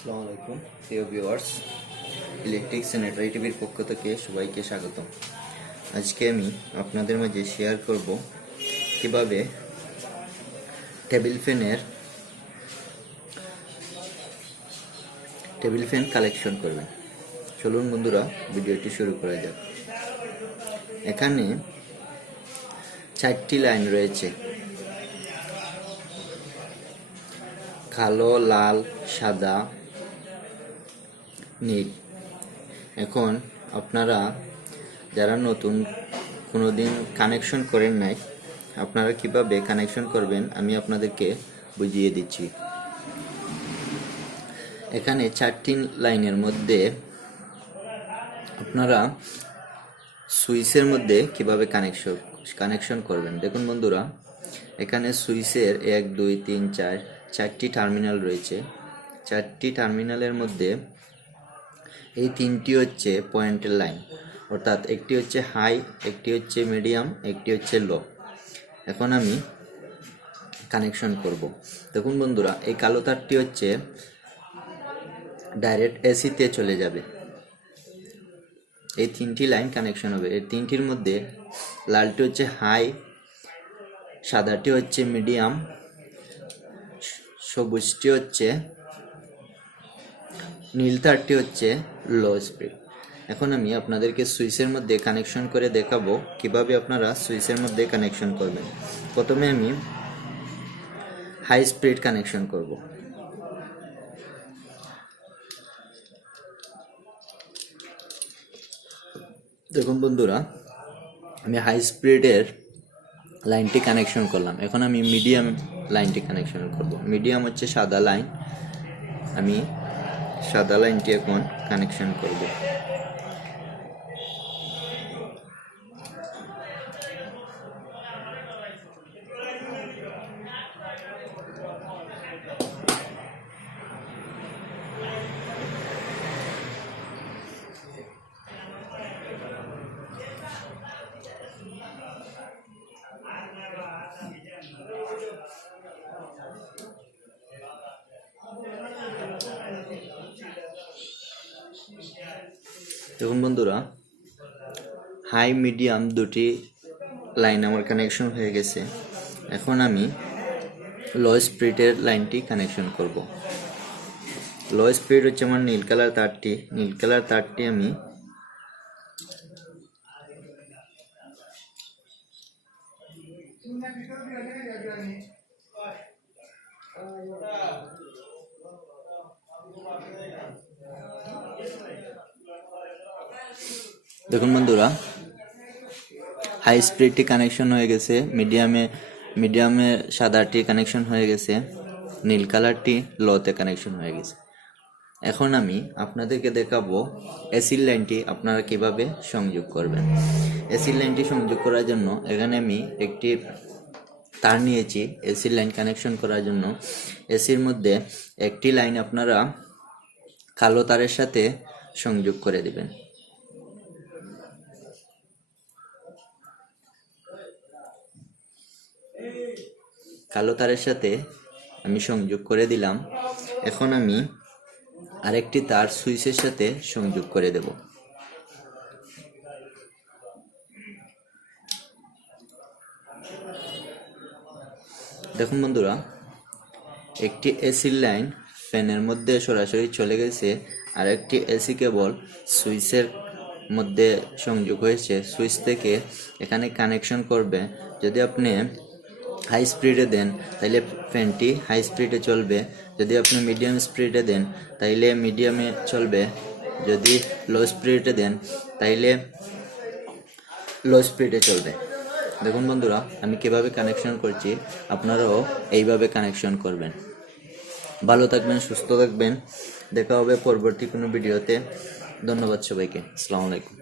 আসসালামু আলাইকুম প্রিয় ভিউয়ার্স, ইলেকট্রিক স্যানিটারি টিভির পক্ষ থেকে সবাইকে স্বাগতম। আজকে আমি আপনাদের মাঝে শেয়ার করব কিভাবে টেবিল ফ্যান কালেকশন করবেন। চলুন বন্ধুরা, ভিডিওটি শুরু করা যাক। এখানে 4টি লাইন রয়েছে, কালো, লাল, সাদা, নীল। এখন আপনারা যারা নতুন কোনোদিন কানেকশন করেন নাই, আপনারা কিভাবে কানেকশন করবেন আমি আপনাদেরকে বুঝিয়ে দিচ্ছি। এখানে 4টি লাইনের মধ্যে আপনারা সুইচের মধ্যে কিভাবে কানেকশন করবেন। দেখুন বন্ধুরা, এখানে সুইচের 1, 2, 3, 4টি টার্মিনাল রয়েছে। 4টি টার্মিনালের মধ্যে এই 3টি হচ্ছে পয়েন্টের লাইন, অর্থাৎ একটি হচ্ছে হাই, একটি হচ্ছে মিডিয়াম, একটি হচ্ছে লো। এখন আমি কানেকশন করব। দেখুন বন্ধুরা, এই কালো তারটি হচ্ছে ডাইরেক্ট এসিতে চলে যাবে। এই 3টি লাইন কানেকশন হবে। এই 3টির মধ্যে লালটি হচ্ছে হাই, সাদাটি হচ্ছে মিডিয়াম, সবুজটি হচ্ছে, নীল তারটি হচ্ছে লো স্পিড। এখন আমি আপনাদেরকে সুইচের মধ্যে কানেকশন করে দেখাবো কিভাবে আপনারা সুইচের মধ্যে কানেকশন করবেন। প্রথমে আমি হাই স্পিড কানেকশন করব। দেখুন বন্ধুরা, আমি হাই স্পিডের লাইনটি কানেকশন করলাম। এখন আমি মিডিয়াম লাইনটি কানেকশন করব। মিডিয়াম হচ্ছে সাদা লাইন, আমি সাদা লাইনটি এখন কানেকশন করব। দেখুন বন্ধুরা, হাই মিডিয়াম দুটি লাইন আমার কানেকশন হয়ে গেছে। এখন আমি লো স্পিডের লাইনটি কানেকশন করব। লো স্পিড হচ্ছে আমার নীল কালার তারটি আমি দেখুন বন্ধুরা, হাই স্পিডটি কানেকশন হয়ে গেছে, মিডিয়ামে সাদাটি কানেকশন হয়ে গেছে, নীল কালারটি লোতে কানেকশন হয়ে গেছে। এখন আমি আপনাদেরকে দেখাবো এসির লাইনটি আপনারা কিভাবে সংযোগ করবেন। এসির লাইনটি সংযোগ করার জন্য এখানে আমি একটি তার নিয়েছি এসির লাইন কানেকশন করার জন্য। এসির মধ্যে একটি লাইন আপনারা কালো তারের সাথে সংযোগ করে দিবেন। কালো তারের সাথে আমি সংযোগ করে দিলাম। এখন আমি আরেকটি তার সুইচের সাথে সংযোগ করে দেব। দেখুন বন্ধুরা, একটি এসির লাইন ফ্যানের মধ্যে সরাসরি চলে গেছে, আর একটি এসি কেবল সুইচের মধ্যে সংযোগ হয়েছে। সুইচ থেকে এখানে কানেকশন করবে। যদি আপনি হাই স্পিডে দেন তাইলে ফ্যানটি হাই স্পিডে চলবে, যদি আপনি মিডিয়াম স্পিডে দেন তাইলে মিডিয়ামে চলবে, যদি লো স্পিডে দেন তাইলে লো স্পিডে চলবে। দেখুন বন্ধুরা, আমি কিভাবে কানেকশন করছি, আপনারাও এইভাবে কানেকশন করবেন। ভালো থাকবেন, সুস্থ থাকবেন। দেখা হবে পরবর্তী কোনো ভিডিওতে। ধন্যবাদ সবাইকে। আসসালামু আলাইকুম।